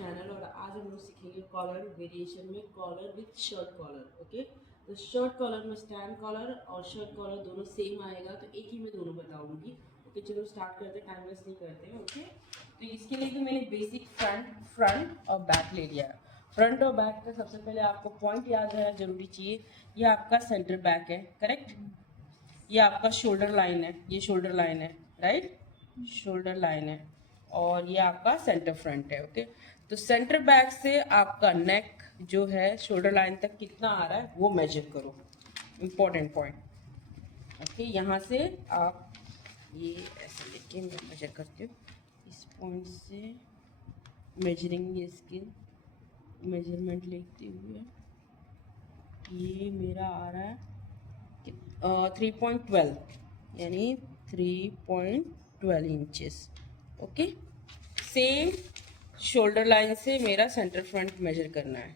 Channel और आज हम लोग सीखेंगे कॉलर वेरिएशन में collar with shirt collar. Okay, तो शर्ट कॉलर में स्टैंड कॉलर और शर्ट कॉलर दोनों सेम आएगा, तो एक ही मैं दोनों बताऊंगी। ओके, चलो स्टार्ट करते हैं, टाइम वेस्ट नहीं करते हैं। ओके, तो इसके लिए तो मैंने बेसिक फ्रंट और बैक ले लिया। फ्रंट और बैक का सबसे पहले आपको पॉइंट याद रहना जरूरी चाहिए। ये आपका सेंटर बैक है, करेक्ट। ये आपका शोल्डर लाइन है, ये शोल्डर लाइन है, राइट, शोल्डर लाइन है। और ये आपका सेंटर फ्रंट है। ओके, तो सेंटर बैक से आपका नेक जो है शोल्डर लाइन तक कितना आ रहा है वो मेजर करो, इम्पोर्टेंट पॉइंट। ओके, यहाँ से आप ये ऐसे लेके मैं मेजर करती हूँ, इस पॉइंट से मेजरिंग ये स्किन मेजरमेंट लेते हुए ये मेरा आ रहा है 3.12, यानी 3.12 inches. Okay, same shoulder line से मेरा सेंटर फ्रंट मेजर करना है।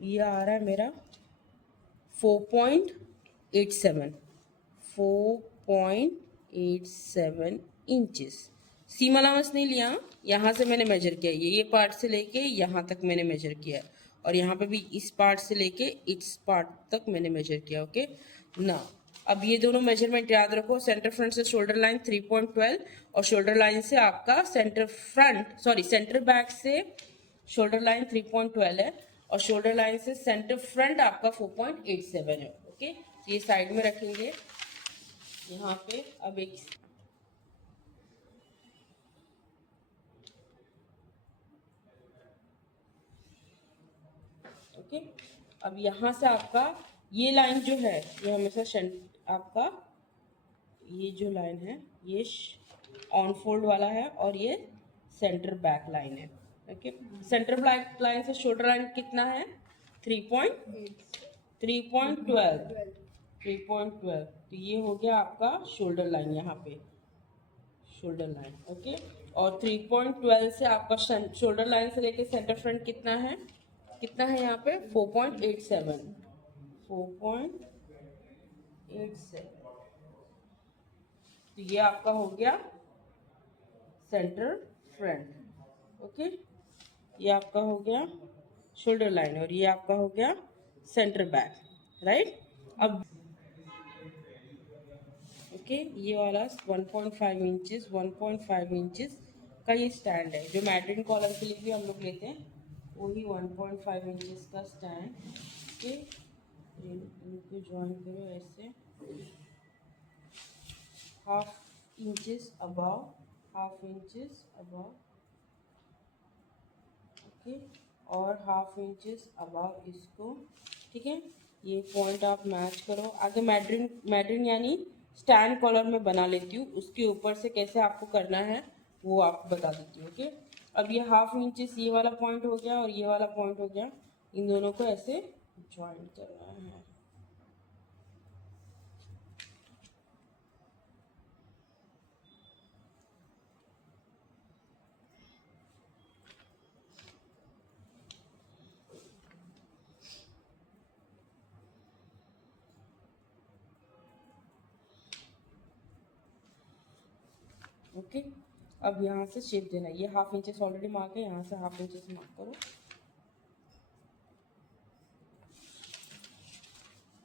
ये आ रहा है मेरा 4.87 4.87 इंचेस। सीम अलाउंस नहीं लिया, यहाँ से मैंने मेजर किया, ये पार्ट से लेके यहाँ तक मैंने मेजर किया, और यहाँ पे भी इस पार्ट से लेके इस पार्ट तक मैंने मेजर किया। ओके ना, अब ये दोनों मेजरमेंट याद रखो। सेंटर फ्रंट से शोल्डर लाइन 3.12 और शोल्डर लाइन से आपका सेंटर बैक से शोल्डर लाइन 3.12 है और शोल्डर लाइन से सेंटर फ्रंट आपका 4.87 है। ओके, ये साइड में रखेंगे यहाँ पे। अब एक ओके, अब यहाँ से आपका ये लाइन जो है ये हमेशा आपका ये जो लाइन है ये ऑन फोल्ड वाला है और ये सेंटर बैक लाइन है। ओके, सेंटर बैक लाइन से शोल्डर लाइन कितना है 3.12, तो ये हो गया आपका शोल्डर लाइन, यहाँ पे शोल्डर लाइन। ओके, और 3.12 से आपका शोल्डर लाइन से लेके सेंटर फ्रंट कितना है यहाँ पे 4.87 तो ये आपका हो गया सेंटर फ्रंट। ओके, ये आपका हो गया शोल्डर लाइन और ये आपका हो गया सेंटर बैक, राइट। अब ओके, ये वाला 1.5 इंचेस का ये स्टैंड है, जो मैट्रिन कॉलर के लिए भी हम लोग लेते हैं, वही 1.5 इंचेस का स्टैंड। ओके, इनको ज्वाइन करो ऐसे, हाफ इंचेस अबव, ओके, और हाफ इंचेस अबव इसको। ठीक है, ये पॉइंट आप मैच करो। आगे मैट्रिन यानी स्टैंड कॉलर में बना लेती हूँ, उसके ऊपर से कैसे आपको करना है वो आपको बता देती हूँ। ओके, अब ये हाफ इंचेस ये वाला पॉइंट हो गया और ये वाला पॉइंट हो गया, इन दोनों को ऐसे ज्वाइन करना है। ओके, अब यहाँ से शेप देना, ये हाफ इंचेस ऑलरेडी मार्क है, यहाँ से हाफ इंचेस मार्क करो।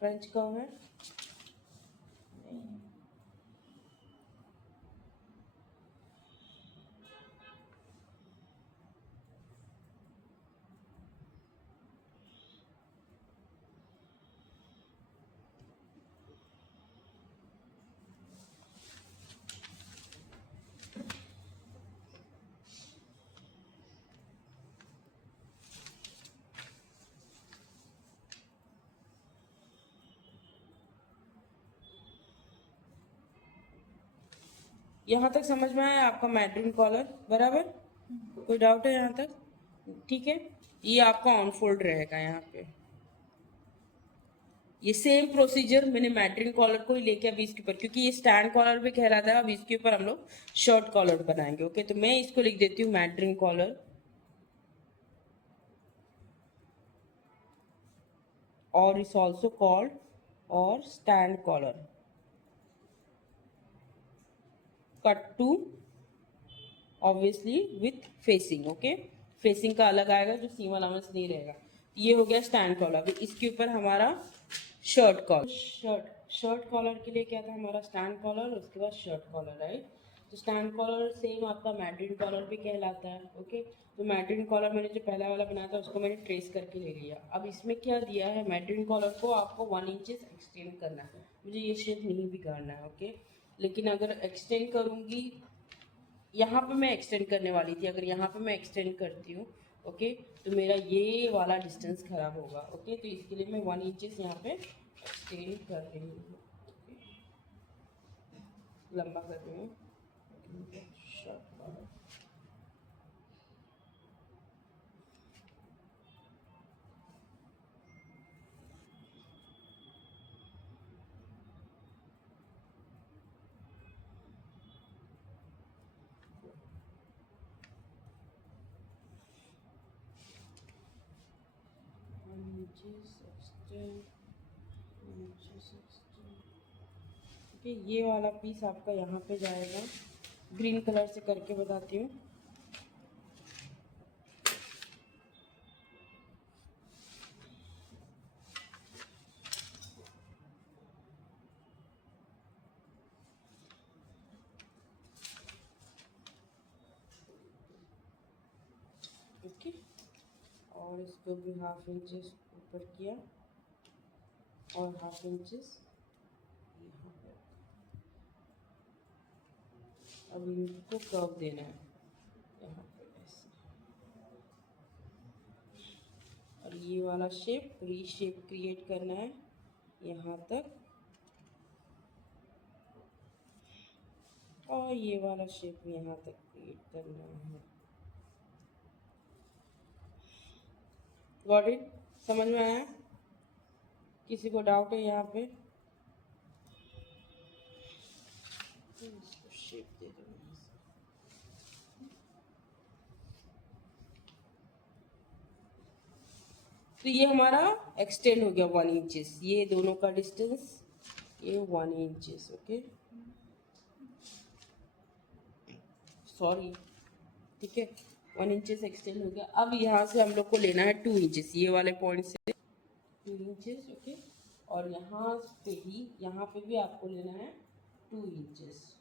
फ्रेंच कर्व है, यहाँ तक समझ में आया आपका मैट्रिन कॉलर, बराबर? कोई डाउट है यहाँ तक? ठीक है, ये आपका ऑन फोल्ड रहेगा यहाँ पे। ये सेम प्रोसीजर मैंने मैट्रिन कॉलर को ही लेके अभी इसके ऊपर, क्योंकि ये स्टैंड कॉलर भी कह रहा था, अब इसके ऊपर हम लोग शॉर्ट कॉलर बनाएंगे। ओके, तो मैं इसको लिख देती हूँ मैट्रिन कॉलर। और इज ऑल्सो कॉल्ड और stand collar. Cut two obviously with facing, okay, facing का अलग आएगा जो सीम अलाउंस नहीं रहेगा। ये हो गया स्टैंड कॉलर। अभी इसके ऊपर हमारा शर्ट कॉलर। शर्ट कॉलर के लिए क्या था हमारा स्टैंड कॉलर, उसके बाद शर्ट कॉलर, राइट। तो स्टैंड कॉलर सेम आपका मैड्रिन कॉलर भी कहलाता है, ओके। तो मैड्रिन कॉलर मैंने जो पहला वाला बनाया था उसको मैंने ट्रेस करके ले लिया। अब इसमें क्या दिया है, मैड्रिन कॉलर को आपको 1 इंचेस एक्सटेंड करना है। मुझे ये शेप नहीं भी करना है, ओके। लेकिन अगर एक्सटेंड करूँगी, यहाँ पे मैं एक्सटेंड करने वाली थी, अगर यहाँ पे मैं एक्सटेंड करती हूँ, ओके, तो मेरा ये वाला डिस्टेंस खराब होगा, ओके। तो इसके लिए मैं 1 इंचेस यहाँ पे एक्सटेंड कर रही हूँ, लंबा कर रही हूँ। ओके, ये वाला पीस आपका यहाँ पे जाएगा। ग्रीन कलर से करके बताती हूँ। ओके, और इसको भी 1/2 इंचेस ऊपर किया और 1/2 इंचेस यहाँ पे। अब इनको कर्व देना है यहाँ पे ऐसे, और ये वाला शेप शेप क्रिएट करना है यहाँ तक, और ये वाला शेप यहाँ तक क्रिएट करना है। Got it? समझ में आया? किसी को डाउट है यहाँ पे? इसको शेप दे दो। तो ये हमारा एक्सटेंड हो गया 1 इंचेस, ये दोनों का डिस्टेंस ये 1 इंचेस, ओके, सॉरी, ठीक है, 1 इंचेस एक्सटेंड हो गया। अब यहाँ से हम लोग को लेना है 2 इंचेस, ये वाले पॉइंट से 2 इंचेस, ओके। और यहाँ पे ही, यहाँ पे भी आपको लेना है 2 इंचेस,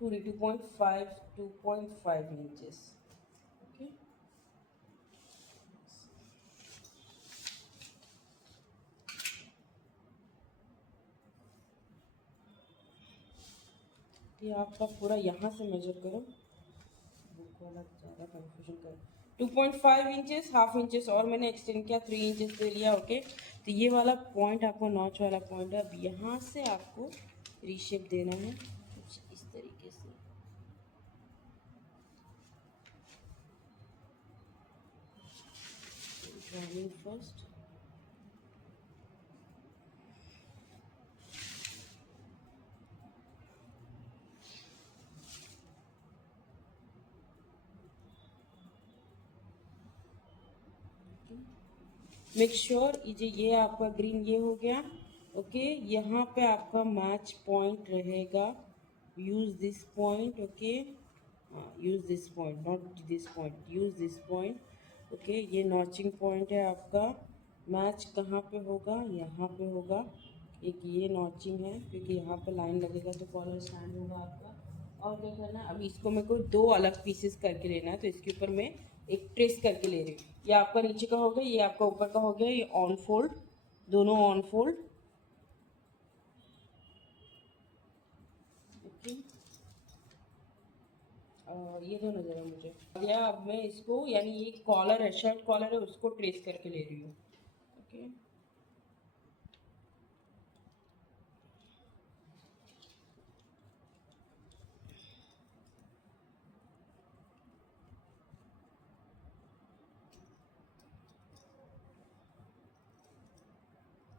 2.5 इंचेस, ओके। ये आपका पूरा यहाँ से मेजर करो, बुक वाला ज़्यादा कंफ्यूजन कर। 2.5 इंचेस, 1/2 इंचेस और मैंने एक्सटेंड किया, 3 इंचेस ले लिया, ओके। तो ये वाला पॉइंट आपका नॉच वाला पॉइंट है। अब यहाँ से आपको रीशेप देना है कुछ इस तरीके से, ड्राइंग फर्स्ट, मेक श्योर ये आपका ग्रीन ये हो गया, ओके। यहाँ पे आपका मैच पॉइंट रहेगा, use this point, okay, use this point, not this point, use this point, okay. ये नॉचिंग पॉइंट है आपका। मैच कहाँ पे होगा, यहाँ पे होगा। एक ये नॉचिंग है क्योंकि यहाँ पे लाइन लगेगा तो कॉलर स्टैंड होगा आपका। और क्या करना है, अभी इसको मेरे को 2 अलग पीसेस करके लेना है, तो इसके ऊपर मैं एक ट्रेस करके ले रही हूँ। ये आपका नीचे का हो गया, ये आपका ऊपर का हो गया, ये ऑन फोल्ड, दोनों ऑन फोल्ड, ओके। ये दो नजर है मुझे या, अब मैं इसको, यानी ये कॉलर है, शर्ट कॉलर है, उसको ट्रेस करके ले रही हूँ, ओके।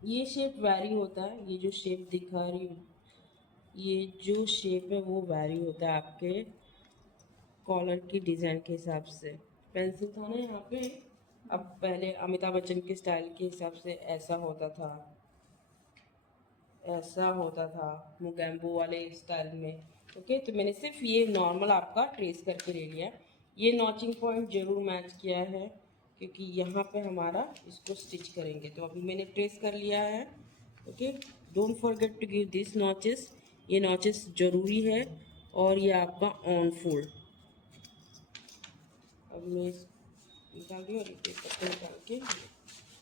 ये शेप वैरी होता है, ये जो शेप दिखा रही हूँ, ये जो शेप है वो वैरी होता है आपके कॉलर की डिज़ाइन के हिसाब से, पेंसिल था ना यहाँ पे। अब पहले अमिताभ बच्चन के स्टाइल के हिसाब से ऐसा होता था, ऐसा होता था मुगैम्बो वाले स्टाइल में। ओके, तो मैंने सिर्फ ये नॉर्मल आपका ट्रेस करके ले लिया। ये नॉचिंग पॉइंट जरूर मैच किया है क्योंकि यहाँ पे हमारा इसको स्टिच करेंगे। तो अभी मैंने ट्रेस कर लिया है। Okay, don't forget to give this notches, ये नॉचेस जरूरी है। और ये आपका ऑन फोल्ड। अब मैं निकाल दी और एक पत्ते निकाल के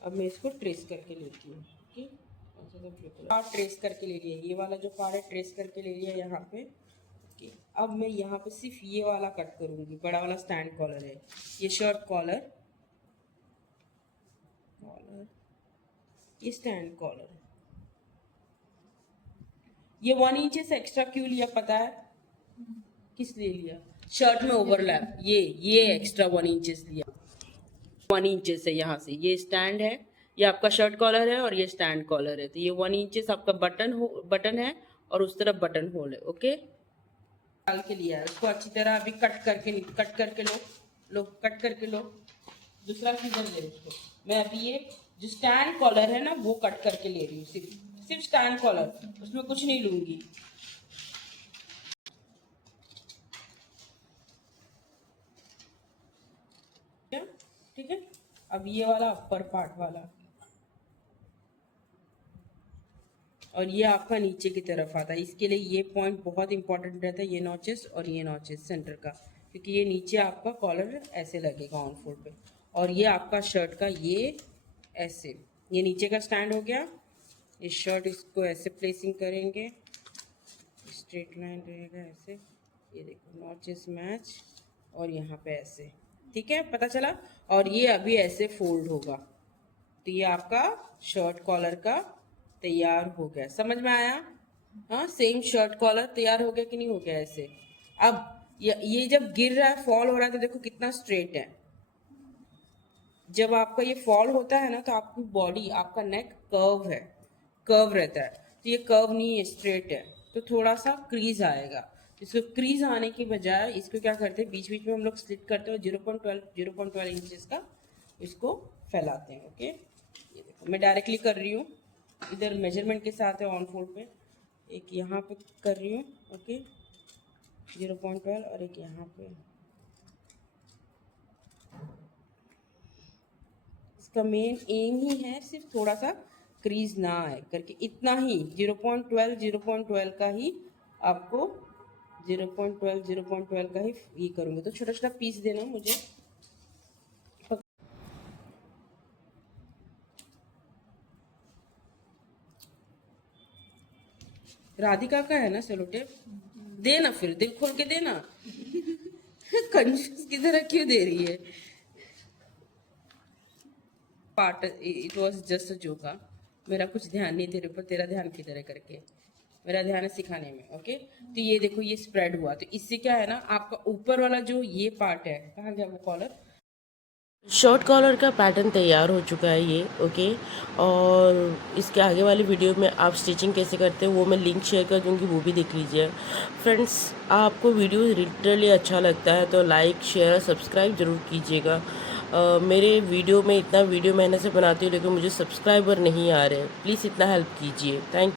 अब मैं इसको ट्रेस करके लेती हूँ। ओके, पार्ट ट्रेस करके ले लिया, ये वाला जो पार्ट है ट्रेस करके ले लिया यहाँ पे। ओके, अब मैं यहाँ पे सिर्फ ये वाला कट करूँगी, बड़ा वाला स्टैंड कॉलर है, ये शर्ट कॉलर, ये स्टैंड कॉलर। ये 1 इंचेस एक्स्ट्रा क्यों लिया पता है? किस लिए लिया? शर्ट में ओवरलैप, ये एक्स्ट्रा 1 इंचेस लिया। 1 इंचेस है यहाँ से, ये स्टैंड है, ये आपका शर्ट कॉलर है और ये स्टैंड कॉलर है। तो ये 1 इंचेस आपका बटन है और उस तरफ बटन होल है। ओके, डाल के लिया है उसको अच्छी तरह। अभी कट करके लो कट करके लो। दूसरा सीजर ले उसको। मैं अभी ये जो स्टैंड कॉलर है ना वो कट करके ले रही हूँ, सिर्फ स्टैंड कॉलर, उसमें कुछ नहीं लूंगी। ठीक है, अब ये वाला अपर पार्ट वाला और ये आपका नीचे की तरफ आता है। इसके लिए ये पॉइंट बहुत इंपॉर्टेंट रहता है, ये नॉचेस और ये नॉचेस सेंटर का, क्योंकि ये नीचे आपका कॉलर ऐसे लगेगा ऑन फोल्ड पे। और ये आपका शर्ट का ये ऐसे, ये नीचे का स्टैंड हो गया। ये शर्ट इसको ऐसे प्लेसिंग करेंगे, स्ट्रेट लाइन रहेगा ऐसे। ये देखो नॉचेस मैच और यहाँ पे ऐसे, ठीक है, पता चला। और ये अभी ऐसे फोल्ड होगा। तो ये आपका शर्ट कॉलर का तैयार हो गया, समझ में आया? हाँ, सेम शर्ट कॉलर तैयार हो गया कि नहीं हो गया ऐसे। अब ये जब गिर रहा है, फॉल हो रहा है, तो देखो कितना स्ट्रेट है। जब आपका ये फॉल होता है ना तो आपकी बॉडी, आपका नेक कर्व है, कर्व रहता है। तो ये कर्व नहीं है, स्ट्रेट है, तो थोड़ा सा क्रीज आएगा। इसको क्रीज आने की बजाय इसको क्या करते हैं, बीच बीच में हम लोग स्लिट करते हैं, 0.12 इंचेस का इसको फैलाते हैं। ओके, ये देखो मैं डायरेक्टली कर रही हूँ, इधर मेजरमेंट के साथ है ऑन फोल्ड पे। एक यहाँ पे कर रही हूँ, ओके 0.12, और एक यहाँ पे। इसका मेन एम ही है सिर्फ थोड़ा सा क्रीज ना आए करके, इतना ही 0.12 का ही आपको 0.12 का ही ये करूँगी। तो छोटा छोटा पीस देना मुझे। राधिका का है ना सेलोटेप, देना, फिर दिल खोल के देना। कंजूस की तरह क्यों दे रही है? Part, it was just a joke. मेरा कुछ ध्यान नहीं तेरे ऊपर, तेरा ध्यान किधर है करके, मेरा ध्यान है सिखाने में। ओके, तो ये देखो ये स्प्रेड हुआ, तो इससे क्या है ना, आपका ऊपर वाला जो ये पार्ट है, कहाँ गया वो कॉलर, शॉर्ट कॉलर का पैटर्न तैयार हो चुका है ये। ओके, और इसके आगे वाली वीडियो में आप स्टिचिंग कैसे करते हैं वो मैं लिंक शेयर कर दूँगी, वो भी देख लीजिए। फ्रेंड्स, आपको वीडियो लिटरली अच्छा लगता है तो लाइक शेयर और सब्सक्राइब ज़रूर कीजिएगा। मेरे वीडियो में इतना वीडियो मेहनत से बनाती हूँ लेकिन मुझे सब्सक्राइबर नहीं आ रहे हैं, प्लीज़ इतना हेल्प कीजिए। थैंक